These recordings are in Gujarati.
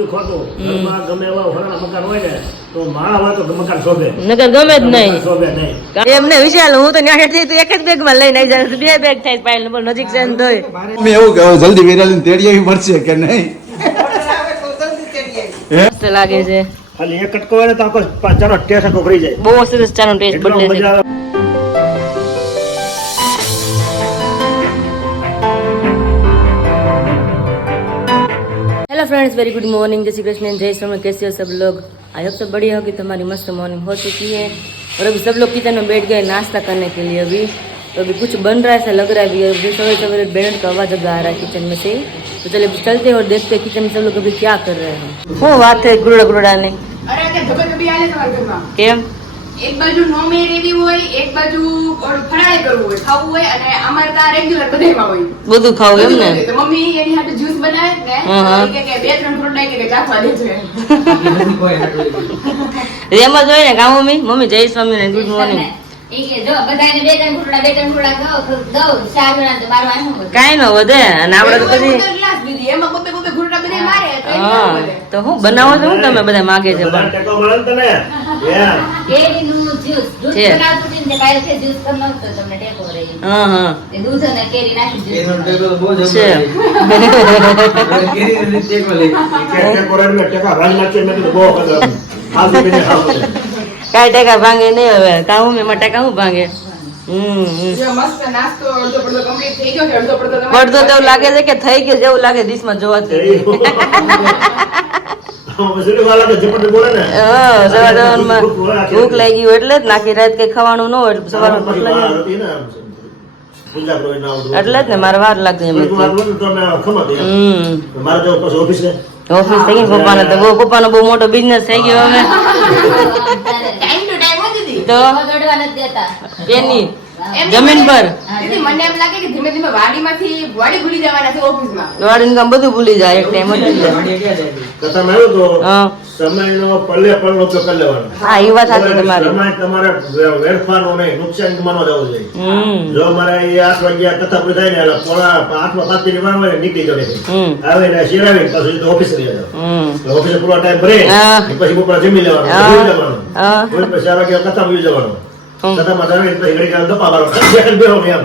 બી ખોટું. ઘરમાં ગમે એવા હોનારા મકાન હોય ને તો માળા હોય તો મકાન શોભે. નકર ગમે જ નહીં. શોભે નહીં. એમને વિશાલ હું તો ન્યા હેઠી એક જ બેગમાં લઈને આવી જાય. 2 બેગ થાય પાયલ બોલ નજીક છે ને તોય. મેં એવું કહ્યું જલ્દી વેરાલીને તેડી આવી મળશે કે નહીં. મસ્ત લાગે છે. ખાલી એક કટકો હોય ને તો આખો ચાનો ટેસ્ટ આખો કરી જાય. બહુ સરસ ચાનો ટેસ્ટ એટલો બદલે છે. મજા આવે. Hello friends, very good morning. जय श्री कृष्ण, जय श्री राम। कैसे हो सब लोग? आई होप सब बढ़िया होगी। तुम्हारी मस्त मॉर्निंग हो चुकी है और अभी सब लोग किचन में बैठ गए नाश्ता करने के लिए। अभी तो अभी कुछ बन रहा है, ऐसा लग रहा है। अभी सवेरे सवेरे बैनर का आवाज आ रहा है किचन में से। तो चलिए चलते हैं और देखते हैं किचन में सब लोग अभी क्या कर रहे हैं। हो बात है गुरुड़ा गुरुड़ा ने केम એક બાજુ નોમે રેવી હોય, એક બાજુ ફરાય કરવું હોય, ખાવું હોય અને અમારે તો રેગ્યુલર બધાયમાં હોય. બધું ખાવું એમ ને. તો મમ્મી એની સાથે જ્યુસ બનાવે ને કે 2-3 ફ્રૂટ નાખી કે ચાખવા દેજો. એમ જ હોય ને કા મમ્મી? મમ્મી જય સ્વામિનારાયણ, ગુડ મોર્નિંગ. ઈ કે જો બધાને 2-3 ફ્રૂટ ખાઓ દઉં 4 જણા તો બાર વાય હું કાઈ ન વધે અને આપણે તો પછી ગ્લાસ દીધી એમાં કોપે ફ્રૂટ બધા મારે તો હા તો હું બનાવો તો હું તમે બધા માગે છે બધા ટેકો મળે ને તને. કેરીનું જ્યુસ દૂધ છે. બનાવતું ને કાલે કે જ્યુસ કરનો તો તમને ટેકો રહી. હા હા એ દૂધ અને કેરી નાખી જ્યુસ છે. ટેકો રેડ મે ટેકા ભાઈ નાખે મેં તો બહુ કદર. હાલ બીને ખાવ. કાઈ ટેકા ભાંગે નહીં હવે. કાઉ મે ટકા હું ભાંગે. જે મસ્ત નાસ્તો અડધો પડધો કમ્પ્લીટ થઈ ગયો છે. અડધો પડધો તમે પડતો તો એવું લાગે છે કે થઈ ગયો જેવું લાગે ડીશમાં જોવાથી. મસૂરી વાળા તો ઝપટ બોલે ને. સવાર સવારમાં ભૂખ લાગી હોય એટલે જ નાખી રાત કઈ ખાવાનું ન હોય એટલે સવારમાં ભૂખ લાગી પૂજા કરો ના આવતું એટલે જ ને મારે વાર લાગે એમ જ. મારે તો પછી ઓફિસ છે. ઓફિસ થઈ ગઈ પપ્પાને તો પપ્પાનો બહુ મોટો બિઝનેસ થઈ ગયો હવે ટાઈમ ટુ ટાઈમ હો દીદી તો બગડવા નથી દેતા. એની જમીન પર દીદી મને એમ લાગે કે ધીમે ધીમે વાડીમાંથી વાડી ભૂલી જવાના છે ઓફિસમાં. વાડીનું કામ બધું ભૂલી જાય એક ટાઈમ જ. કથામાં આવ્યું તો હા સમયનો પલ્લે પલ્લો ઉપયોગ કરી લેવાનો. હા એ વાત સાચી તમારી. સમય તમારે વેડફાનો નહીં, નુકસાન માનો જવું જોઈએ. જો મારે 8 વાગ્યા કથા પૂરી થાય ને એટલે પોણા 8:05 ની વાર હોય નીકળી જવે. આવે ને શિરાવી પછી ઓફિસ રહી જાવ. ઓફિસે પૂરો ટાઈમ ભરે પછી બપોર જમી લેવાનું, જમી લેવાનું. પછી 4 વાગ્યા કથા પૂરી જવાનું. કથામાં જાવે પછી ઘડી કાલ ગપ્પા મારો સેકન્ડ બેહો એમ.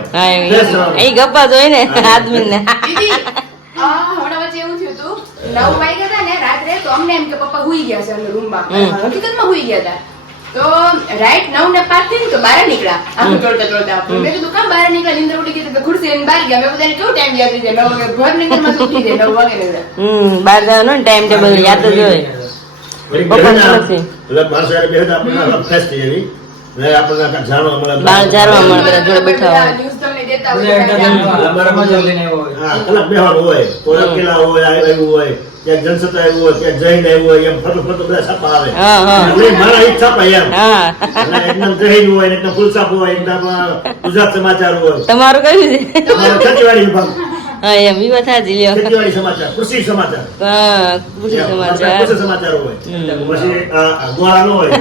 એ ગપ્પા જોઈ ને આદમીને. દીદી હમણાં વચ્ચે એવું થયું હતું 9 વાગ્યા હતા ને રાત્રે તો અમને એમ કે પપ્પા હુઈ ગયા છે અંદર રૂમમાં. હકીકતમાં હુઈ ગયા હતા. તો રાઈટ 9:05 થઈ તો બહાર નીકળ્યા. આખું ચોળતા ચોળતા મેં કીધું કામ બહાર નીકળ્યા? નિંદર ઉડી ગઈ તો ખુરશી લઈને બહાર ગયા. મેં બધાને કેવું ટાઈમ યાદ રહી જાય? 9 વાગે ઘર નીકળમાં ઉઠી જાય 9 વાગે ને. બહાર જવાનો ને ટાઈમ ટેબલ યાદ જ હોય. બાર જાણવા મળે બધા જોડે બેઠા હોય. ન્યૂઝ તમને દેતા હોય જનસત્તા આવ્યું હોય ક્યાંક જઈને આવ્યું હોય એમ ફરતું ફરતું બધા છાપા આવે. હા હા મારા ઈ છાપા એમ. હા એકદમ જહીન હોય એકદમ ફૂલ છાપ હોય એકદમ ગુજરાત સમાચાર હોય. તમારું કયું છે? તમારો ખેતીવાડી વિભાગ, હા એમ ઈ વાત સાચી લ્યો. ખેતીવાડી સમાચાર, કૃષિ સમાચાર, હા કૃષિ સમાચાર. કૃષિ સમાચાર હોય. પછી ગોળા નો હોય.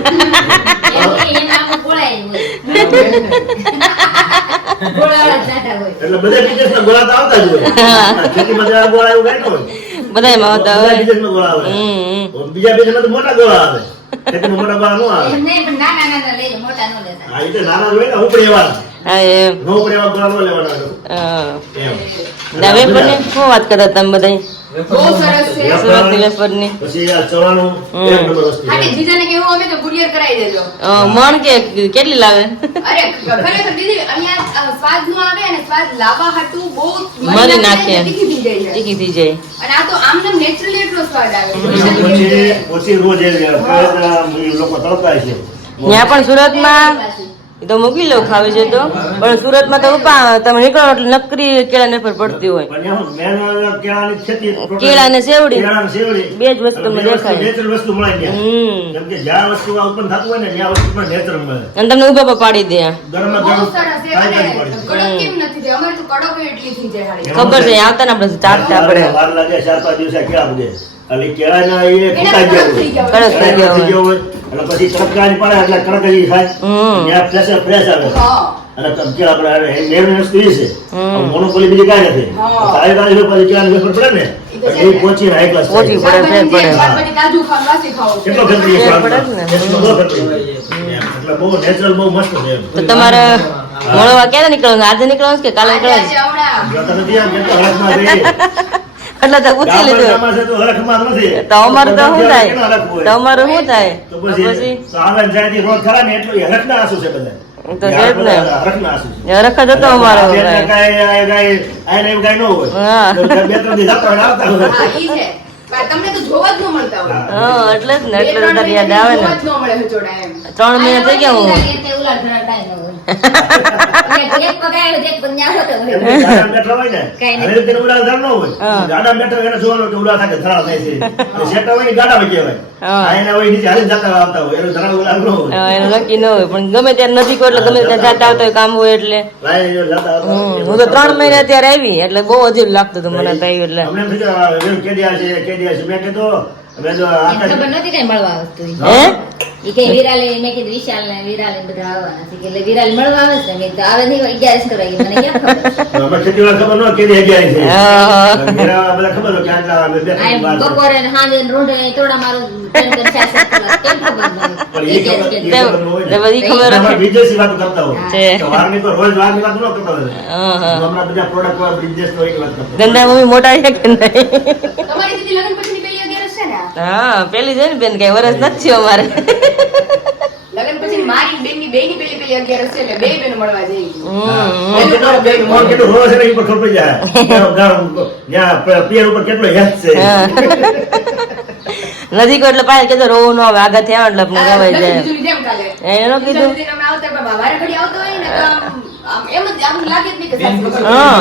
એટલે બધા બીજેસના ગોળા તો આવતા જ હોય. ખેતીમાં જરા ગોળા એવું કઈ ન હોય. બધાયમાં આવતા હોય. બીજેસમાં ગોળા આવે. બીજા બીજામાં તો મોટા ગોળા આવે. ખેતીમાં મોટા ગોળા નો આવે. હા એ તો નાના જ હોય ને ઉપડી એવા. હા એમ. ન ઉપડી એવા ગોળા નો લેવાના. હા એમ. દાવે પણ શું વાત કરતા તમે બધા? બહુ સરસ છે. સુરત ની વેફરની. પછી આ ચવાણું એક નંબર વસ્તુ હા છે. જીજાને કેવું અમે તો કુરિયર કરાવી દેજો. મણ કે કેટલી લાવે? અરે ખરેખર દીદી અહીંયા સ્વાદ નું આવે અને સ્વાદ લાવવા હાટું બહુ મરી નાખે. તીખી થઈ જાય છે. તીખી થઈ જાય. અને આ તો આમ નામ નેચરલી એટલો સ્વાદ આવે પછી રોજ એ લોકો તળતા છે. ત્યાં પણ સુરતમાં એ તો મૂકી લો ખાવી છે તો પણ સુરતમાં તો તમે નીકળો એટલે નકરી કેળા ને પર પડતી હોય. પણ એમાં મેન કેળાની ખેતી કેળા ને સેવડી કેળાની સેવડી બે જ વસ્તુ તમને દેખાય. નેચરલ વસ્તુ મળે ત્યાં. કેમ કે જ્યાં વસ્તુ ઉત્પન્ન થતું હોય ને ત્યાં વસ્તુ પણ નેચરલ મળે. અને તમને ઉભા પર પાડી દે. ગરમમાં બહુ ગરમ સરસ છે. તાજી અને તાજી પાડી. કડક કેમ નથી થઈ? અમારે તો કડક એટલી થઈ જાય હારી. ખબર છે આવતા ને આપણે ચાટતા આપણે. વાર લાગે 4-5 દિવસે કેળા ઉગે. એટલે કેળાના એ એના ફૂટાઈ ગયા હોય. કડક થઈ ગયા કડક થઈ ગયા કડક થઈ ગયો હોય. એટલે પછી તડકાની પડે એટલે કડક જ થાય. ત્યાં ફ્રેશ આવે. હા અને કેળા આપણે લેવની વસ્તુ એ છે. મોનોપોલી બીજી કાંઈ નથી. તારી તારી પછી કેળાની વેફર પડે ને એ પહોંચી હાઈ ક્લાસ પહોંચી પડે, ફેર પડે. શાકભાજી તાજું ખાવ, વાસી ખાવ. કેટલો ખતરી ફેર પડે જ ને. બહુ ખતરી. એટલે બહુ નેચરલ, બહુ મસ્ત છે એમ. તો તમારે મળવા ક્યારે નીકળવાનું? આજે નીકળવાનું કે કાલે આજે નીકળવાનું? હમણાં. જો તમે ત્યાં કેટલો હરખમાં રહી. એટલે તો પૂછી લીધું. ગામડામાં છે તો હરખમાં નથી. તો અમારું તો શું થાય? કેટલા હરખ હોય? તો અમારું શું થાય? તો પછી તો આવે ને જાય થી રોજ ખરા ને એટલું ઈ હરખના આંસુ છે બધા. તો છે જ ને. હરખના આંસુ છે. રખ જ હતો અમારો આ ભાઈ. આને એવું કાંઈ ન હોય. હા. તો બે ત્રણ દી જતા હોય ને આવતા હોય. હા, ઈ છે. પણ તમને તો જોવા જ ન મળતા હોય. હા એટલે જ ને, એટલે તો બે તારી યાદ ત્રણ આવે ને. જોવા જ ન મળે હચોડા એમ. 3 મહિના થઈ ગયા હું. એમ કે ગાડામાં બેઠા હોય ને, હવે તેને ઉડાડ ધર ન હોય. હા. ગાડામાં બેઠા હોય એને જોવાનું કે ઉડાડ થાય કે ધરાવ થાય છે. અને શેઠા હોય ને ગાડામાં કહેવાય. હા. આ એના હોય નીચે હાલીને જતા આવતા હોય. એનો ધરાવ ઉડાડ ન હોય. હા, એનું નક્કી ન હોય પણ ગમે ત્યારે નજીક હોય એટલે ગમે ત્યાં જાતા આવતા હોય કામ હોય એટલે. લાઈને જો જતા આવતા હોય. હું તો 3 મહિના અત્યારે આવી એટલે બહુ અજીબ લાગતું હતું મને તો આવ્યું એટલે. અમને એમ થયું કે આ વેલ કેડિયા છે, કેડિયા છે. મેં કીધું હવે જો આકાશ ખબર નથી કઈ મળવા આવતું હે ઈ કઈ વિરાલે મેં કીધું વિશાલ ને વિરાલ ને બધા આવવાના છે કે એટલે વિરાલ મળવા આવે છે મેં કીધું આવે નહીં 11 કરવા ગઈ મને ક્યાં ખબર અમે ખેતીવાડ ખબર ન કેડિયા ગયા છે. હા. મેરા બધા ખબર હોય કે આટલા બે ત્રણ વાર આ છે. બપોરે ને સાંજે ને રોંઢે ને તોડા મારું ત્રણ ચાર સાત કલાક કેમ ખબર પણ નહીં એ ખબર- એ કે ખબર ન હોય ને. તે બધી ખબર અમારે હશે. વિદેશી વાતો કરતા હોય. છે. તો વારની તો રોજ વારની વાતો ન કરતા હોય. હા, હા. હમણાં બધા પ્રોડક્ટ વાળા વિદેશનો એક વાત કરતા હોય. ગંદા મમ્મી મોટા છે કે નહીં? તમારી દીદી લગ્ન પછીની પહેલી 11 છે ને આ? હા પેલી છે ને બેન કઈ વરસ નથી થયું અમારે. લગ્ન પછી મારી બેનની બેયની પેલી 11 છે એટલે બે બેનો મળવા જઈ. મોર કેટલું રોજ છે ને એ પર ખબર પડી જાય. ત્યાં પિયર ઉપર કેટલો હેત છે. નજીક હોય એટલે પાછળ કીધું રોવું ન આવે આગળ થયા એટલે આપણે રવાઈ જાય. બીજું જેમ કાલે. એનો કીધું. બીજા દીદીને અમે આવતા બાબા વારે ઘડી આવતો હોય ને તો આમ એમ જ આમ લાગે જ નહીં કે સાસુ વગર. હા.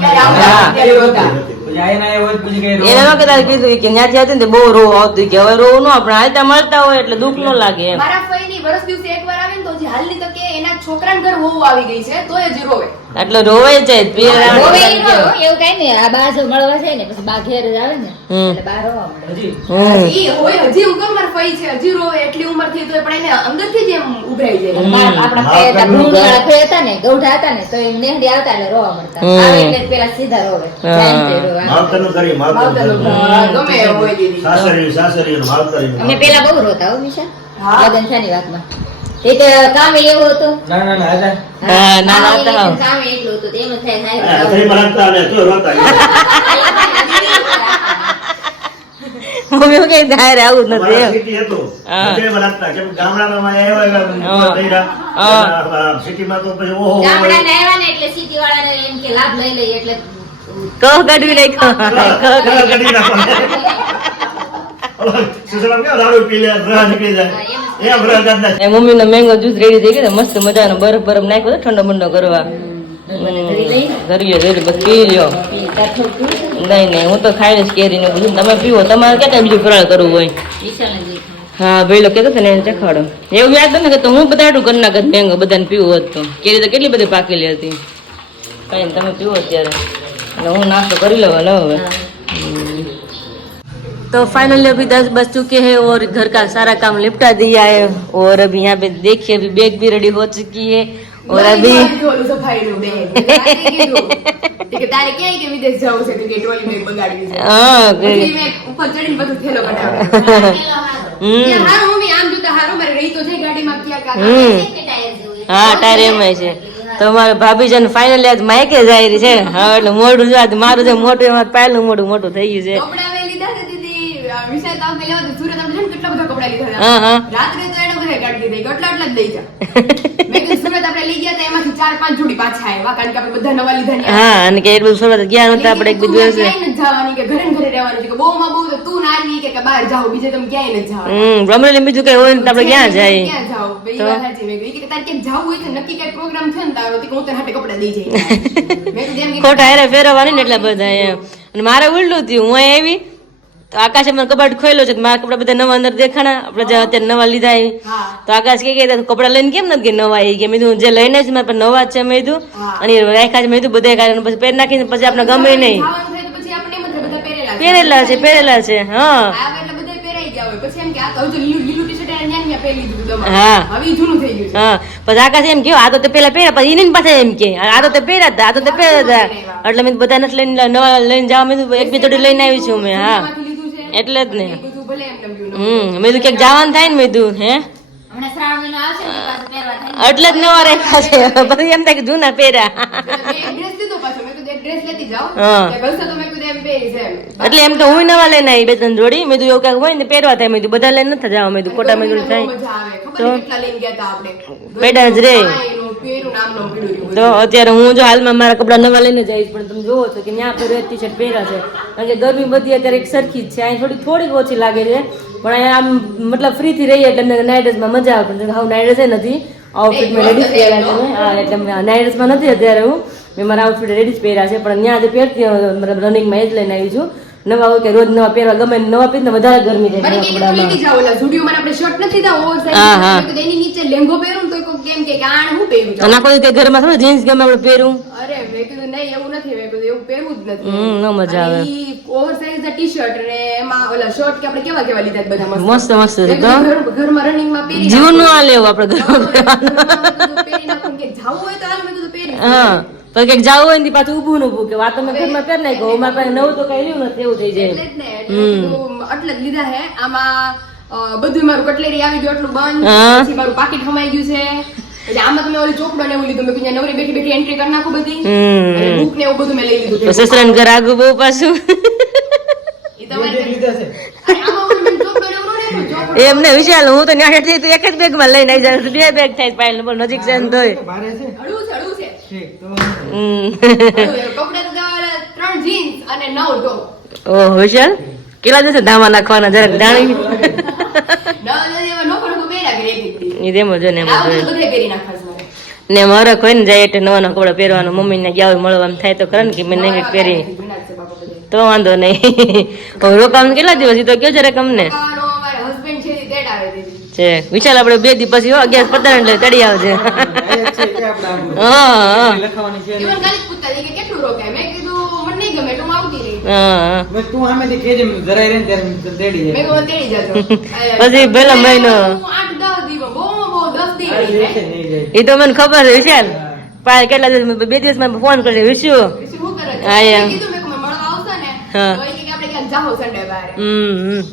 ત્યારે આવતા, ત્યારે રોતા. એને નો કીધું કીધું કે ત્યાંથી હતી ને તે બહુ રોવું આવતું કે હવે રોવું ન આપણે હાલતા મળતા હોય એટલે દુઃખ ન લાગે એમ. મારા ફઈની વર્ષ દિવસે એકવાર આવે ને તો હજી હાલની તકે એના છોકરાને ઘર વહુ આવી ગઈ છે તોય હજી રોવે. એટલે રોવાઈ જાય પિયર આવે. રોવે ઈ ન હોય, એવું કઈ નહીં આ બા જો મળવા છે ને પછી બા ઘેર જ આવે ને એટલે બા રોવા મળે ઈ હોય હજી ઉંમર માર ફઈ છે હજી રોવે એટલી ઉંમર થઈ તોય પણ એને અંદરથી જ એમ ઉભરાઈ જાય. આપણા ફઈ હતા ભૂંગળા ફઈ હતા ને ગૌઠા હતા ને તો એમ નેહડી આવતા એટલે રોવા મળતા આવે એટલે પેલા સીધા રોવે જાઈને તે રોવે. માવતરનું કરી, માવતરનું. માવતરનું ગમે એવું હોય દીદી. સાસરીનું માવતરીનું. અમે પેલા બહુ રોતા હો વિશા હા. લગન થયાની વાતમાં એ તો કામ એવું હતું હા, નાના હતા. કામ એટલું હતું તો એમ જ થાય હા, હાય અથડીમાં રાખતા અને તો રોતા. મમ્મી એવું કઈ ધારે આવું જ નથી મારા એમ. સિટી હતું. હા. અથડીમાં રાખતા. કેમ કે ગામડામાં આવ્યા હા. થઈ રહ્યા. હા. અને સિટીમાં તો પછી ઓહો ગામડાને આવ્યા ને એટલે સિટી વાળાને એમ કે લાભ લઈ લઈએ એટલે કહો કાઢવી નાખ્યો. કઢી નાખો. સુસરામ કેવો દારૂ પી લે, રહ નીકળી જાય. એમ રહ કાઢ નાખે. એ મમ્મીનો મેંગો જ્યુસ રેડી થઈ ગયો મસ્ત મજાનો બરફ બરફ નાખ્યો હતો ઠંડો બંડો કરવા. ધરી બસ પી લ્યો. નહીં હું તો ખાઈ લઈશ કેરી ને બધું. તમે પીવો તમારે ક્યાં બીજું ફરાળ કરવું હોય. વિશાલને જોઈ હા ભાઈ કેતો હતો ને એને ચખાડો એવું યાદ નથી કે તો હું બધાડું કરી નાખત મેંગો બધાને પીવું હોત તો કેરી તો કેટલી બધી પાકેલી હતી. કઈ નહીં, તમે પીવો અત્યારે એટલે હું નાસ્તો કરી લઉં હવે. तो फाइनली अभी 10 बज चुके हैं और घर का सारा काम निपटा दिया है और अभी यहाँ पे देखिए अभी बैग भी रेडी हो चुकी है और अभी ઓલું સફાઈનું બેગ. રાત્રે કીધું કે તારે ક્યાંય કે વિદેશ જવું છે તો કે ટ્રોલી બેગ બગાડવી છે. हाँ પછી મેં ઉપર ચડીને બધું થેલો કઢાવ્યો. हम्म હારું મમ્મી આમ જોતા હારું મારે રહી તો જાય ગાડીમાં ક્યાં કાકા. हाँ टायर एम છે તો મારા ભાભી જન ફાઇનલી આજ માયકે જાય રહી છે. હા એટલે મોઢું જો આજ મારું જે મોટું એમાં પાયલું મોટું થઈ ગયું છે. કપડાં મેં લીધા છે દીદી. વિશાલ તો આમ પેલા સુરત આપણે છે ને કેટલા બધા કપડાં લીધા હતા. હા હા રાત્રે તો એને બધા કાઢી દીધા એટલા જ લઈ જા. મેં કીધું સુરત આપણે લઈ ગયા હતા એમાંથી 4-5 જોડી પાછા આવ્યા કારણ કે આપણે બધા નવા લીધા ને. હા અને કે એટલું સુરત ગયા નતા આપણે એક બીજું હશે. ક્યાંય નથી જવાની કે ઘરે ને ઘરે રહેવાનું છે કે બહુમાં બહુ તો તું નાની કે બહાર જાઓ બીજે તમે ક્યાંય નથી જવાનું. અમરેલી બીજું કઈ હોય ને તો આપણે ક્યાં જાય. ક્યાં જાઓ? બે ઈ વાત સાચી. મેં કીધું કે તારે ક્યાંક જાવું હોય તો નક્કી કઈ પ્રોગ્રામ થયો ને તારો તો હું તને હાટે કપડાં દઈ જઈશ. મેં કીધું એમ કે ખોટા હેરે ફેરવવાની ને એટલા બધા એમ. અને મારે ઉલટું થયું હું અહીં આવી તો આકાશે મને કબાટ ખોલ્યો છે મારા કપડા બધા નવા અંદર દેખાણા આપણે જે અત્યારે નવા લીધા એ હા. તો આકાશ કે કપડા લઈને કેમ નથી કે નવા આવી ગયા મેં કીધું જે લઈને જ મારા પાસે નવા જ છે મેં કીધું હા. અને રાખ્યા છે મેં કીધું બધા કારણ પછી પહેરી નાખીને પછી આપણે ગમે નહીં જવાનું થાય તો પછી આપણે એમ જ બધા પહેરેલા છે હા આવે એટલે બધા પહેરાઈ ગયા હોય પછી એમ કે આ તો હજુ લીલું ટી-શર્ટ એને ન્યા ન્યા પહેરી દીધું દમાં. હા. હવે ઈ જૂનું થઈ ગયું છે. હા પછી આકાશ એમ કેવું આ તો તે પેલા પહેર્યા પછી એને પાછા એમ કે આ તો તે પહેર્યા હતા આ તો તે પહેર્યા હતા એટલે મેં બધા નથી લઈને નવા લઈને જવા મેં એક બે જોડી લઈને આવી છું મેં હા માંથી લીધું છે એટલે જ ને એ બધું ભલે એમ નમ ગયું મેં ક્યાંક જવાનું થાય ને મેં હે હમણાં શ્રાવણ મહિનો આવશે ને પાછું પહેરવા થાય એટલે જ નવા રાખ્યા છે પછી એમ થાય કે જૂના પહેર્યા મેં એક ડ્રેસ લીધો પાછો મેં કીધું એક ડ્રેસ લેતી જાઓ હા. કે ગલસો તો મેં કીધું એમ પહેરી છે એમ એટલે એમ તો હું નવા લઈને આવી બે ત્રણ જોડી મેં એવું કઈક હોય ને પહેરવા થાય મેં બધા લઈને નથી જવા મેં ખોટા મેં બહુ થાય મજા આવે ખબર નહીં કેટલા લઈને ગયા હતા આપણે બેડા જ રે. એનું પેરું નામનું પીળું રહ્યું તો અત્યારે હું જો હાલમાં મારા કપડા નવા લઈને જઈશ પણ તમે જોવો છો કે ત્યાં આપણે ટી શર્ટ પહેર્યા છે કારણ કે ગરમી બધી અત્યારે એક સરખી જ છે અહીં થોડીક ઓછી લાગે છે પણ અહીંયા આમ મતલબ ફ્રી થી રહીએ એટલે અમને નાઇટ ડ્રેસમાં મજા આવે પણ હાવ નાઇટ ડ્રેસ નથી આઉટફિટમાં રેડી પહેર્યા છે મેં. હા એટલે નાઇટ ડ્રેસમાં નથી અત્યારે હું મેં મારા આઉટફિટ રેડી જ પહેર્યા છે પણ ત્યાં જે પહેરતી મતલબ રનિંગમાં એ જ લઈને આવી છું નવા હોય કે રોજ નવા પહેરવા ગમે ને નવા પહેરીને વધારે ગરમી થાય મને નવા કે કપડામાં. લઈ જાવ ઓલા સ્ટુડિયોમાં આપણે શર્ટ નથી દા ઓવર હા, હા. સાઈઝ એની નીચે લેંગો પહેરું ને તો કોઈ કેમ કે આણ હું પહેરું છું અને આખો દિવસ કઈ ઘરમાં થોડું જીન્સ ગમે આપણે પહેરું અરે મેં કીધું નહીં એવું નથી મેં કીધું એવું પહેરવું જ નથી ન મજા આવે ઓવર સાઈઝ ટી શર્ટ ને એમાં ઓલા શર્ટ કે આપણે કેવા કેવા લીધા છે બધા મસ્ત મસ્ત છે મેં તો કીધું ઘરમાં રનિંગમાં પહેરી જીવન નું આ લેવું આપણે ઘરમાં નાખું. પહેરી નાખું કે જાવું હોય તો હાલ મેં કીધું પહેરી હા પણ કઈક જવું હોય ને પાછું ઊભું ઊભું કે વાતો મેં ઘરમાં કરી નાખ્યો મારા પાસે નવું તો કઈ રહ્યું નથી એવું થઈ જાય એટલે જ ને એટલે મેં કીધું એટલે જ લીધા હે આમાં બધું મારું કટલેરી આવી ગયું એટલું બંધ હા. પછી મારું પાકીટ ખમાઈ ગયું છે એટલે આમાં તો મેં ઓલી ચોપડો ને એવું લીધું મેં કીધું નવરી બેઠી બેઠી એન્ટ્રી કરી નાખું બધી અને બુક ને એવું બધું મેં લઈ લીધું તો સસરાને ઘર આગળ બહુ પાછું ઈ તમારે અને આમાં ઓલું મેં ચોપડો ને એવું ન રાખ્યું, ચોપડો એમને વિશાલ હું તો ન્યાઠે થી તો એક જ બેગ માં લઈને આવી જાય બે બેગ થાય પાયલ પણ નજીક છે ને તોય હળવું છે હમ. કપડા તો દેવાના 3 જીન્સ અને 9 ટોપ ઓહ વિશાલ કેટલા દિવસે ધામા નાખવાના જરાક જાણી ના દેવા નો પણ હું પહેર્યા કરી એક દી એ તેમ જ ને એમ જ આ હોય. બધું બધે પહેરી નાખવા છે મારે ને મરક હોય ને જાય એટલે નવા નવા કપડા પહેરવાનું મમ્મી ને ગયા હોય મળવા થાય તો કરે ને કે મેં નહીં પહેરી જૂના જ છે બાપા બધે તો વાંધો નહીં રોકાવાનું કેટલા દિવસ ઈ તો કયો જરાક અમને કાનો મારા હસબન્ડ છે ઈ ડેટ આવે દીદી છે વિશાલ આપણે 2 દી પછી 11 પતાવે એટલે તડી આવજે હા ઈવન કાલે જ પૂછતા હતી કે કેટલું રોકાય મેં કીધું મને નહીં ગમે એટલે હું આવતી રહી હા તું આમેથી કેજે મેં જરાય રહે ને ત્યારે મેં તેડી મેં જાય કહું તેડી જજો પછી પેલો મહિનો. હું 8-10 દિવસ બહુ 10 દિવસ રહી રહેશે ને. નહીં જાય એ તો મને ખબર છે વિશાલ પાય કેટલા દિવસ 2 દિવસમાં ફોન કરશે વિશુ પછી શું કરે છે? હા, એમ. મેં કીધું મેં કહું મળવા આવશો ને હા. તો એ કે આપણે ક્યાંક જાઓ સન્ડે બારે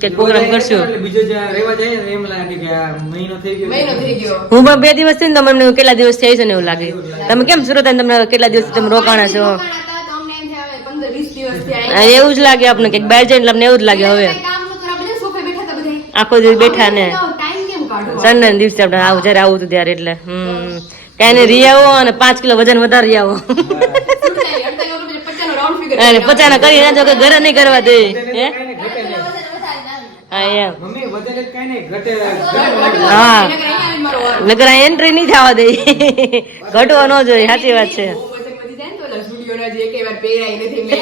કે પ્રોગ્રામ કરશું એટલે બીજો જ્યાં રહેવા જાય ને એમ લાગે કે આ મહિનો થઈ ગયો મહિનો થઈ ગયો હું પણ 2 દિવસ થઈને તો મને કેટલા દિવસ થઈ છે ને એવું લાગે તમે કેમ સુરત આવીને તમને કેટલા દિવસ તમે રોકાણા છો રોકાણા હતા તો અમને એમ થયા હવે 15-20 દિવસ થયા હા, એવું જ લાગે આપણે કે બહાર જઈને તમને એવું જ લાગે હવે કઈ કામ નતું આપણે સોફે બેઠા હતા બધા આખો દિવસ બેઠા ને ટાઈમ કેમ કાઢવો સન્ડે ના દિવસે આપણે આવું જયારે આવું હતું ત્યારે એટલે કઈ ને રી આવો અને 5 કિલો વજન વધારે રી આવો સુરતાઈ, 50 નો રાઉન્ડ ફિગર અને 50 કરી ના જો કે ઘરે નહીં કરવા દે હે હા એમ મમ્મી વધારે જ કાંઈ નહીં ઘટે હા એને કઈ અહીંયા આવીને મારો વાર. નકર એન્ટ્રી નહીં થવા દે ઘટવા ન જોઈએ સાચી વાત છે બહુ વજન વધી જાય ને તો ઓલા સ્ટુડિયોના જે એકેય વાર પહેરાય નથી મેં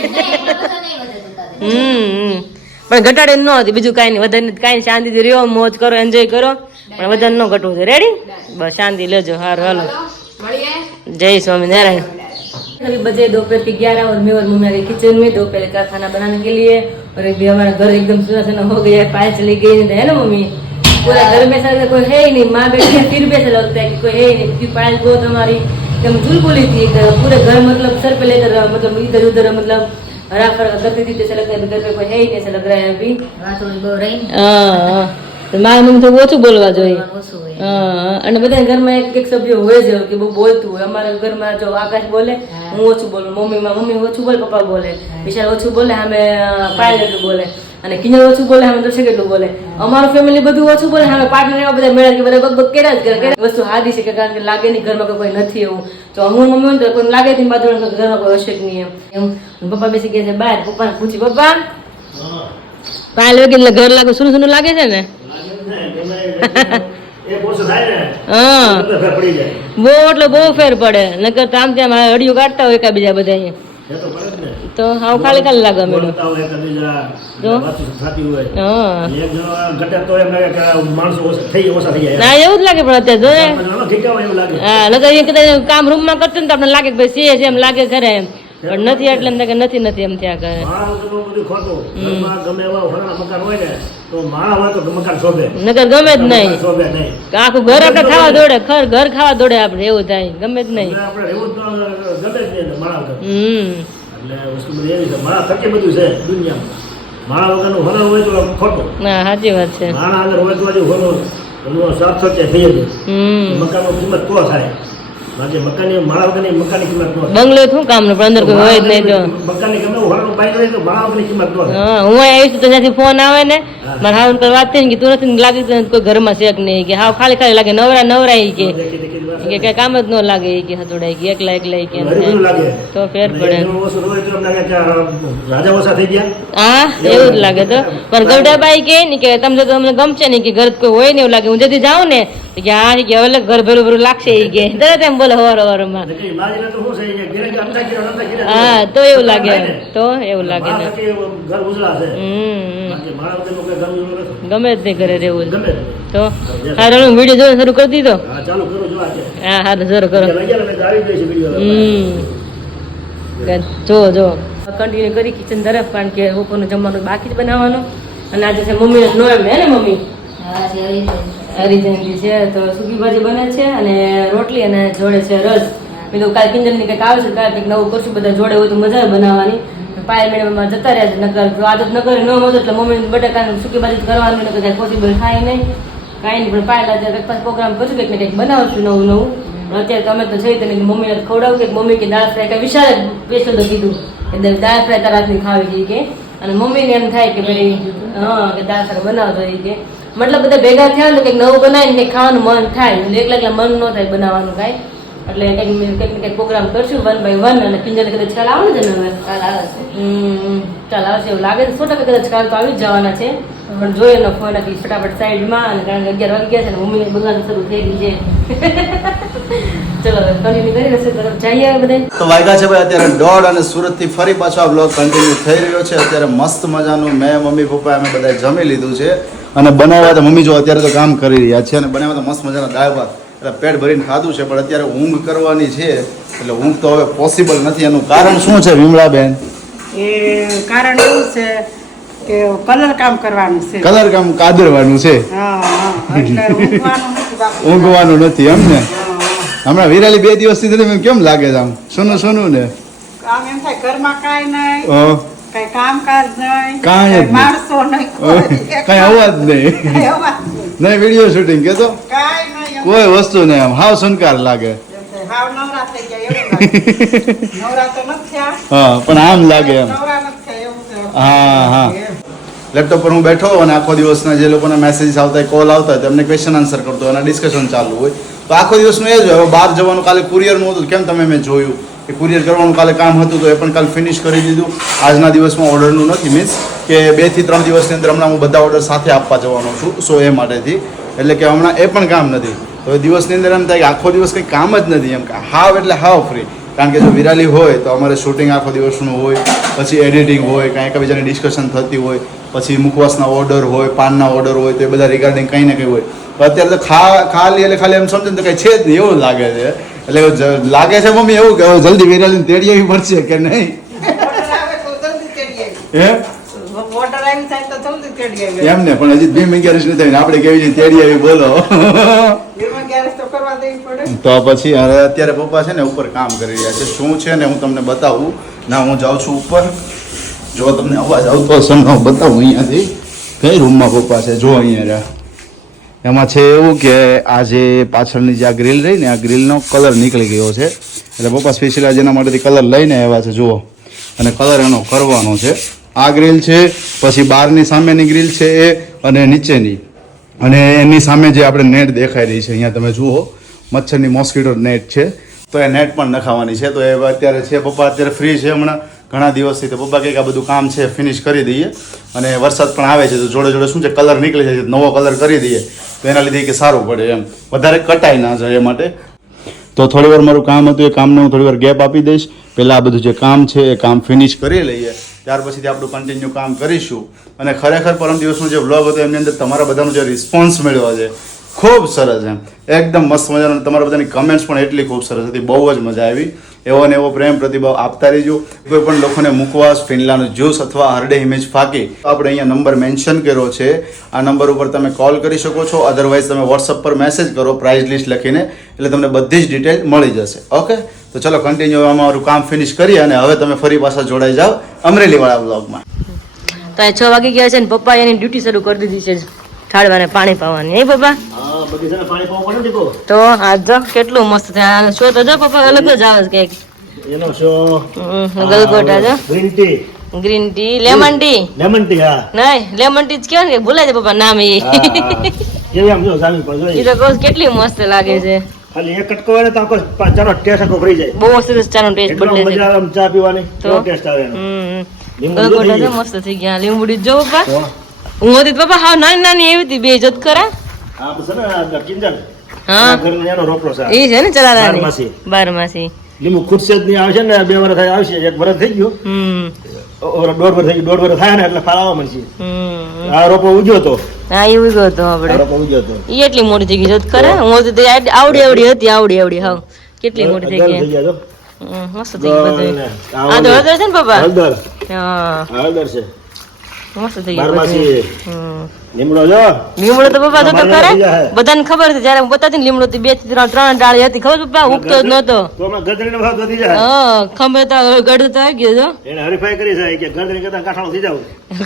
પણ ઘટાડે ન હતી બીજું કાંઈ નહીં વધારે કાંઈ શાંતિથી રહ્યો મોજ કરો એન્જોય કરો પણ વધારે ન ઘટવું છે રેડી બસ શાંતિ લેજો હારું હાલો મળીએ जय स्वामीनारायण। अभी बजे दोपहर के 11 और मैं और मम्मी आ गए किचन में दोपहर का खाना बनाने के लिए और अभी हमारा घर एकदम सुना सुना हो गया है, पायल चली गई है ना मम्मी, पूरा घर में ऐसा कोई है ही नहीं, माँ बैठी है फिर भी ऐसा लगता है कि कोई है ही नहीं, क्योंकि पायल बहुत हमारी एकदम चुलबुली थी, पूरे घर मतलब सर पे लेकर मतलब इधर उधर मतलब हरा फरा करती थी, जैसा लगता है घर पे कोई है ही नहीं, ऐसा लग रहा है अभी। થોડી બહુ રહી ને हाँ મારા મમ્મી તો ઓછું બોલવા જોઈએ ઓછું હોય. હા અને બધા ઘરમાં એક એક સભ્ય હોય જ કે બહુ બોલતું હોય. અમારા ઘરમાં જો આકાશ બોલે હું ઓછું બોલું, મમ્મી ઓછું બોલે, પપ્પા બોલે, વિશાલ ઓછું બોલે, અમે પાયલ એટલું બોલે, અને કિંજલ ઓછું બોલે, અમે દર્શક એટલું બોલે. અમારું ફેમિલી બધું ઓછું બોલે, અમે પાર્ટનર એવા બધા મેળા કે બધા બગ કર્યા જ કરે. વસ્તુ હાદી છે કે કારણ કે લાગે નહીં ઘરમાં કે કોઈ નથી એવું, તો હું મમ્મી હોય ને તો કોઈ લાગે નહીં બાજુ ઘરમાં કોઈ હશે જ નહીં એમ. પપ્પા બેસી ગયા છે બહાર, પપ્પાને પૂછી પપ્પા પાયલ વગેરે એટલે ઘર લાગે સુનું સુનું લાગે છે ને? હા બહુ એટલે બહુ ફેર પડે, નકર તો આમ ત્યાં અડિયું કાઢતા હોય એકાબીજા બધા તો હાવ ખાલી ખાલી લાગે અમે ના એવું જ લાગે. પણ અત્યારે હા નકર એ કદાચ કામ રૂમમાં કરતો ને તો આપણે લાગે કે ભાઈ છે એમ લાગે ખરે એમ, પણ નથી એટલે એમ થાય કે નથી એમ થયા કરે. નકર ગમે જ નહીં, આખું ઘર આપણે ખાવા દોડે, ઘર ખાવા દોડે આપણે, એવું થાય ગમે જ નહીં. વસ્તુ બધી એવી છે માણા થકી બધું છે દુનિયામાં માણા વગરનું હોનર હોય તો ખોટું ના સાચી વાત છે માણા આગળ હોય તો હજુ હોનર સાત સત્ય થઈ જાય મકાનનો કિંમત તો થાય બાકી મકાનની માળા વગરની મકાનની કિંમત ન થાય બંગલો શું કામ નું પણ અંદર કોઈ હોય જ નહીં તો મકાનની ગમે હોનરનું બાઈક હોય તો માળા વગરની કિંમત ન થાય હા હું આવીશ તો ત્યાંથી ફોન આવે ને મારે હાવ પર વાત થઈ ને કે તું નથી લાગે કોઈ ઘરમાં છે કે નહીં કે હાવ ખાલી ખાલી લાગે નવરા કે કઈ કામ જ ન લાગે કે હતોડાય કે એકલા કે એમ બધું લાગે તો ફેર પડે ઓછું હોય તો એમ લાગે કે રાજા ઓછા થઈ ગયા હા એવું જ લાગે તો પણ ગૌડાબાઈ કે ને કે તમને તો અમને ગમશે ને કે ઘર કોઈ હોય ને એવું લાગે હું જતી જાઉં ને તો કે હા કે હવે ઘર ભરું લાગશે એ કે તરત એમ બોલે હવારમાં માજીને તો શું છે કે ઘરે અંતા ઘરે હા તો એવું લાગે તો એવું લાગે ને ઘર ઉજળા છે બાકી માળા વગરનું કોઈ ઘર ઉજળું નથી ગમે જ નહીં ઘરે રહેવું ગમે તો હા રણુ વિડીયો જોવાનું શરૂ કરી દીધો હા ચાલુ કરો જો આજે હા હા તો શરૂ કરો લગ્યા ને આવી ગઈ છે વિડિયો જો કન્ટિન્યુ કરી કિચન તરફ કારણ કે બપોરનું જમવાનું બાકી જ બનાવવાનું અને આજે છે મમ્મીનો નોમ હે ને મમ્મી હા છે એવી છે. હરિજયંતિ છે તો સૂકી ભાજી બને છે અને રોટલી અને જોડે છે રસ મેં તો કાલે કિંજલની કંઈક આવે છે કાલે કંઈક નવું કરશું બધા જોડે હોય તો મજા આવે બનાવવાની પાયલ મેડમમાં જતા રહ્યા છે નકર જો આદત ન કરે ન મળે એટલે મમ્મી બટાકાની સૂકી ભાજી જ કરવાની નકર કાંઈ પોસિબલ થાય નહીં કાંઈ નહીં પણ પાયલ આજે કંઈક પ્રોગ્રામ કરશું કંઈક ને કંઈક બનાવશું નવું અત્યારે તમે તો જઈ તને મમ્મીને ખવડાવું કે મમ્મી કે દાળ ફ્રાય કાંઈ વિશાળ સ્પેશિયલ તો કીધું કે દાળ ફ્રાય તારા હાથની ખાવી છે કે અને મમ્મીને એમ થાય કે ભાઈ હા કે દાળ ફ્રાય બનાવજો એ કે મતલબ બધા ભેગા થયા ને કંઈક નવું બનાવીને કંઈક ખાવાનું મન થાય એકલા મન ન થાય બનાવવાનું કાંઈ એટલે કંઈક ને કંઈક પ્રોગ્રામ કરશું 1 by 1 અને કિંજલ કદાચ ખ્યાલ આવે છે ને હવે કાલ આવે છે ચાલ આવશે એવું લાગે છે 100% કદાચ કાલ તો આવી જ જવાના છે પણ જોઈએ એનો ફોન હતી ફટાફટ સાઈડમાં અને કારણ કે 11 વાગી ગયા છે ને મમ્મીને બોલવાનું શરૂ થઈ ગઈ છે ચલો હવે કન્ટિન્યુ કરી રસોઈ તરફ જઈએ બધા તો વાગ્યા છે ભાઈ અત્યારે 1:30 અને સુરતથી ફરી પાછો આ બ્લોગ કન્ટિન્યુ થઈ રહ્યો છે અત્યારે મસ્ત મજાનું મેં મમ્મી પપ્પા અમે બધા જમી લીધું છે અને બનાવ્યા તો મમ્મી જો અત્યારે તો કામ કરી રહ્યા છે અને બનાવ્યા તો મસ્ત મજાના દાળ ભાત એટલે પેટ ભરીને ખાધું છે પણ અત્યારે ઊંઘ કરવાની છે એટલે ઊંઘ તો હવે પોસિબલ નથી એનું કારણ શું છે વિમળાબેન એ કારણ એવું છે કે કલર કામ કરવાનું છે કલર કામ કાદરવાનું છે હા હા એટલે ઊંઘવાનું નથી બાપુ. ઊંઘવાનું નથી એમ ને હમણાં વિરાલી 2 દિવસથી તમે કેમ લાગે છે આમ સોનું ને આમ એમ થાય ઘરમાં કાંઈ નહીં અ, કઈ કામકાજ નહીં કાંઈ જ નહીં. માણસો નહીં કઈ અવાજ નહીં કાંઈ અવાજ નહીં. નહીં વિડીયો શૂટિંગ કે તો કાંઈ નહીં એમ કોઈ વસ્તુ નહીં આમ હાવ શંકાર લાગે થાય. હાવ નવરા થઈ ગયા એવું લાગે. નવરા તો નથી થયા હા પણ આમ લાગે એમ નવરા નથી થયા એવું છે. હા લેપટોપ પર હું બેઠો અને આખો દિવસના જે લોકોના મેસેજ આવતા હોય કોલ આવતા હોય તેમને ક્વેશ્ચન આન્સર કરતો હોય અને ડિસ્કશન ચાલુ હોય તો આખો દિવસનું એ જ હોય હવે બહાર જવાનું કાલે કુરિયરનું હતું કેમ તમે મેં જોયું કે કુરિયર કરવાનું કાલે કામ હતું તો એ પણ કાલે ફિનિશ કરી દીધું આજના દિવસમાં ઓર્ડરનું નથી મીન્સ કે 2 થી 3 દિવસની અંદર હમણાં હું બધા ઓર્ડર સાથે આપવા જવાનો છું સો એ માટેથી એટલે કે હમણાં એ પણ કામ નથી તો એ દિવસની અંદર એમ થાય કે આખો દિવસ કંઈ કામ જ નથી એમ કે હાવ એટલે હાવ ફ્રી કારણ કે જો વિરાલી હોય તો અમારે શૂટિંગ આખો દિવસનું હોય પછી એડિટિંગ હોય કાંઈ એકબીજાની ડિસ્કશન થતી હોય પછી મુખવાસના ઓર્ડર હોય પાનના ઓર્ડર હોય તો એ બધા રિગાર્ડિંગ કંઈ ને કંઈ હોય તો અત્યારે તો ખાલી એટલે ખાલી એમ સમજો ને તો કંઈ છે જ નહીં એવું લાગે છે એટલે લાગે છે મમ્મી એવું કે હવે જલ્દી વિરાલીને તેડી આવી પડશે કે નહીં ઓર્ડર આવે તો જલ્દી તેડી આવી. હે ઓર્ડર આવી થાય તો જલ્દી તેડી આવી. એમ ને પણ હજી 2 11 નથી આપણે કેવી રીતે તેડી આવી બોલો એમાં ગેરેજ તો કરવા દેવી પડે. તો પછી હવે અત્યારે પપ્પા છે ને ઉપર કામ કરી રહ્યા છે શું છે ને હું તમને બતાવું ના હું જાઉં છું ઉપર જો તમને અવાજ આવતો હશે ને હું બતાવું અહીંયાથી કઈ રૂમમાં પપ્પા છે જો અહીંયા રહ્યા એમાં છે એવું કે આ જે પાછળની જે આ ગ્રીલ રહી ને આ ગ્રીલનો કલર નીકળી ગયો છે એટલે પપ્પા સ્પેશિયલ આજે એના માટેથી કલર લઈને આવ્યા છે જુઓ અને કલર એનો કરવાનો છે આ ગ્રીલ છે પછી બહારની સામેની ગ્રીલ છે એ અને નીચેની અને એની સામે જે આપણે નેટ દેખાઈ રહી છે અહીંયા તમે જુઓ મચ્છરની મોસ્કીટો નેટ છે તો એ નેટ પણ નખાવાની છે તો એ અત્યારે છે પપ્પા અત્યારે ફ્રી છે હમણાં ઘણા દિવસથી તો પપ્પા કંઈક આ બધું કામ છે ફિનિશ કરી દઈએ અને વરસાદ પણ આવે છે તો જોડે જોડે શું છે કલર નીકળી જાય છે નવો કલર કરી દઈએ તો એના લીધે કે સારું પડે એમ વધારે કટાઈ ના જાય એ માટે તો થોડી વાર મારું કામ હતું એ કામને હું થોડી વાર ગેપ આપી દઈશ પહેલાં આ બધું જે કામ છે એ કામ ફિનિશ કરી લઈએ ત્યાર પછીથી આપણું કન્ટિન્યુ કામ કરીશું અને ખરેખર પરમ દિવસનો જે વ્લોગ હતો એમની અંદર તમારા બધાનો જે રિસ્પોન્સ મળ્યો છે ખૂબ સરસ એમ એકદમ મસ્ત મજાનો. તમારા બધાની કમેન્ટ્સ પણ એટલી ખૂબ સરસ હતી, બહુ જ મજા આવી. એવો ને એવો પ્રેમ પ્રતિભાવ આપતા રહીજો. કોઈ પણ લોકોને મુકવાસ, ફિનલાનું જ્યુસ અથવા હરડે ઇમેજ ફાકી આપણે અહીંયા નંબર મેન્શન કર્યો છે. આ નંબર ઉપર તમે કોલ કરી શકો છો, અધરવાઇઝ તમે વોટ્સઅપ પર મેસેજ કરો પ્રાઇસ લિસ્ટ લખીને, એટલે તમને બધી જ ડિટેલ મળી જશે. ઓકે, તો ચલો કન્ટિન્યુ અમારું કામ ફિનિશ કરીએ અને હવે તમે ફરી પાછા જોડાઈ જાઓ અમરેલીવાળા બ્લોગમાં. તો 6 વાગી ગયા છે ને પપ્પા એની ડ્યુટી શરૂ કરી દીધી છે ઝાડવાને પાણી પાવાની. એ પપ્પા હા, બગીચાને પાણી પાવું પડે ને દીકો. તો આ જો કેટલું મસ્ત થાય. શો તો જો પપ્પા અલગ જ આવે છે કંઈક. એનો શો ગલગોટા જો green tea, green tea, lemon tea. Lemon tea. હા નહીં લેમન ટી જ કહેવાય ને, ભૂલાય છે પપ્પા નામ એ. કેવી આમ જો જામી પણ એ જોઈ. તો કહું કેટલી મસ્ત લાગે છે. ખાલી એક કટકો હોય ને તો આખો ચાનો ટેસ્ટ આખો ભરી જાય. બહુ સરસ ચાનો ટેસ્ટ એટલો બદલે છે. મજા આવે આમ ચા પીવાની. તો? કેવો ટેસ્ટ આવે એનો. લીંબુ ગલગોટા જો તો મસ્ત થઈ ગયા. લીંબુડી જો પપ્પા. તો હું હતી પપ્પા હા નાની નાની એવી હતી, બે જોત ખરા. આ છે ને આ કિંજલ. હા આ ઘરનો એનો રોટલો છે. એ છે ને ચલાદાની બારમાસી. બારમાસી. લીંબુ ખુરશે જ નહીં આવે છે ને 2 વર્ષ થાય આવશે. 1 વર્ષ થઈ ગયું. ઓલો 1.5 વર્ષ થઈ ગયું. 1.5 વર્ષ થાય ને એટલે ફાળવા મળશે. આ રોપો ઉગ્યો તો. હા એવું ગયો હતો આ આપડે. રોપો ઉગ્યો તો. ઈ એટલી મોટી થઈ ગઈ જોત ખરા. હું હતી તો આવડી આવડી હતી, આવડી આવડી હાવ કેટલી મોટી થઈ ગલ ગઈ. ગયા જો. મસ્ત થઈ ગઈ બધું. આ આ તો હળદર છે ને પપ્પા. હળદર. હા હળદર છે. મસ્ત થઈ ગઈ બધું. બારમાસી. લીમડો જો. લીમડો તો પપ્પા તો તમારે ખરા થઈ જાય. બધાને ખબર છે. જયારે હું બતાતી ને લીમડો 2 થી 3 ડાળી હતી, ખબર પપ્પા ઉગતો જ નતો. તો હમણાં ગધડીનો ભાવ વધી જાય. હા ખંભે તો ગઢ તો આવી ગયો છો. એને હરીફાઈ કરી છે કે ગધડી કરતા કાઠાળો થઈ જાવ.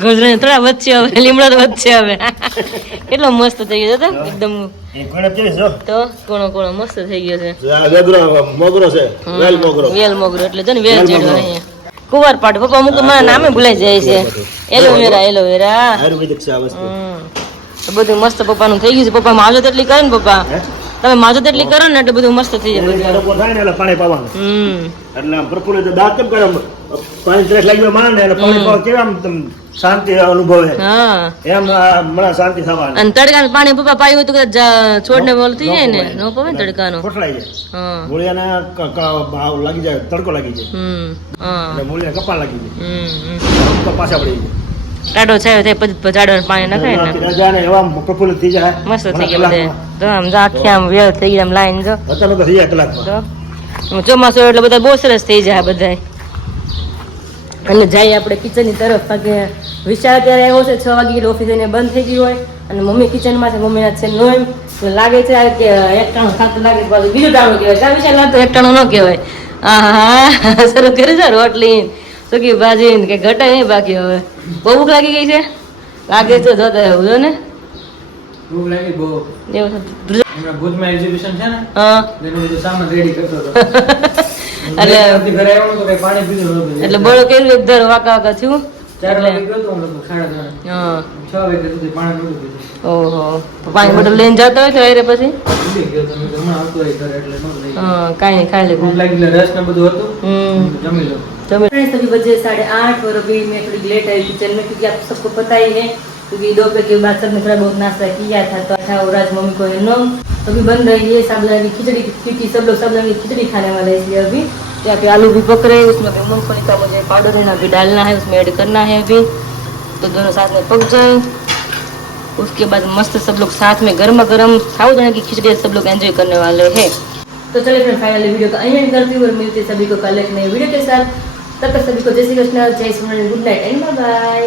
ગઢ થોડા વચ્ચે હવે લીમડો તો વચ્ચે હવે. કેટલો મસ્ત થઈ ગયો હતો એકદમ. એ કોણે કેવી છે? તો કોણો કોણો મસ્ત થઈ ગયો છે. આ વેગરો મોગરો છે. વેલ મોગરો. વેલ મોગરો એટલે જો ને વેલ વેલ જેડો મોગરો. અહીંયા. કુંવરપાટ પપ્પા અમુક મારા નામે ભૂલાઈ જાય છે. Aloe vera aloe vera. આયુર્વેદિક છે આ વસ્તુ. તો બધું મસ્ત પપ્પાનું થઈ ગયું છે. પપ્પા માજો તેટલી કરે ને પપ્પા, હે? તમે માજો તેટલી કરો ને એટલે બધું મસ્ત થઈ જાય એને બધું. લોકો થાય ને એટલે પાણી પાવાનું. એટલે આમ પ્રફુલ્લિત દાંત કેમ કરે આમ પાણી ત્રેસ લાગ્યો માણે ને એટલે પાણી પાવા કેવા આમ તમ શાંતિ અનુભવે. હા એમ આ મને શાંતિ થવાની. અને તડકાનું પાણી પપ્પા પાયું હોય તો કદાચ છોડને બોલ થઈ જાય ને, નો પવે ને તડકાનો. કોઠલાઈ જાય. હા મૂળિયાને ભાવ લાગી જાય, તડકો લાગી જાય. હા અને મૂળિયા કપા લાગી જાય. હમ તો પાછા પડી જાય. ટાઢો છાયો થાય પછી ઝાડવાનું પાણી નખાય ને રાજાને એવા પ્રફુલ્લિત થઈ જાય. મસ્ત થઈ ઘણા ગયા બધે. કલાકમાં. તો આમ જો આખી આમ વેલ થઈ ગઈ આમ લાઈન જો. અત્યારે તો થઈ જાય કલાકમાં. તો ચોમાસું એટલે બધા બહુ સરસ થઈ જાય બધા. અને જઈએ આપણે કિચનની તરફ. કે વિશાળ અત્યારે આવ્યો છે 6 વાગે ઓફિસ એને બંધ થઈ ગઈ હોય અને મમ્મી કિચનમાં છે. મમ્મીના છે નો એમ લાગે છે કે એક ટાણું ખાતું લાગે છે, પાછું બીજું ટાણું કહેવાય. કા વિશાળ લાગતો એક ટાણું ન કહેવાય. હા શરૂ કરી છે રોટલી સુકી ભાજી કે ઘટાય નહીં બાકી. હવે બહુ ભૂખ લાગી ગઈ છે લાગે તો જોતા એવું જો ને ભૂખ લાગી બહુ. એવું છે. હમણાં ભુજમાં એક્ઝિબિશન છે ને, હા એનું બધું સામાન રેડી કરતો હતો. એટલે ઘરે આવ્યો તો કઈ પાણી પીધું નહોતું. એટલે બળો કેવું એક દર વાકા વાકા થયું 4 વાગે એટલે ગયો તો હું લગભગ 3:30. હા 6 વાગ્યા સુધી પાણી નહોતું પીધું. ઓહો તો પાણી બોટલ લઈને જતો હોય તો એ રે પછી ભૂલી ગયો તો મેં કીધું હમણાં આવતો હોય ઘરે એટલે નહોતું લઈ ગયો. हाँ काई नहीं खाई ले ભૂખ લાગી એટલે રસ ને બધું હતું. જમી લો. फ्रेंड्स अभी बजे 8:30 और अभी मैं थोड़ी लेट आई किचन में क्योंकि आप सबको पता ही है क्योंकि दोपहर के बाद सबने थोड़ा बहुत नाश्ता किया था तो अच्छा और आज मम्मी को है नो अभी बन रही है साबुदाने की खिचड़ी क्योंकि सब लोग साबुदाने की खिचड़ी खाने वाले हैं इसलिए अभी यहाँ पे आलू भी पक रहे हैं उसमें मूंगफली का मुझे पाउडर देना भी डालना है उसमें ऐड करना है अभी तो दोनों साथ में पक जाए उसके बाद मस्त सब लोग साथ में गर्मा गर्म साबुदाने की खिचड़ी सब लोग एंजॉय करने वाले हैं। तो चलिए फ्रेंड फाइनली वीडियो का एंड करती हूँ और मिलती है सभी को कल एक नए वीडियो के साथ। तब तक सभी को जय श्री कृष्ण, जय Shri good night and bye bye.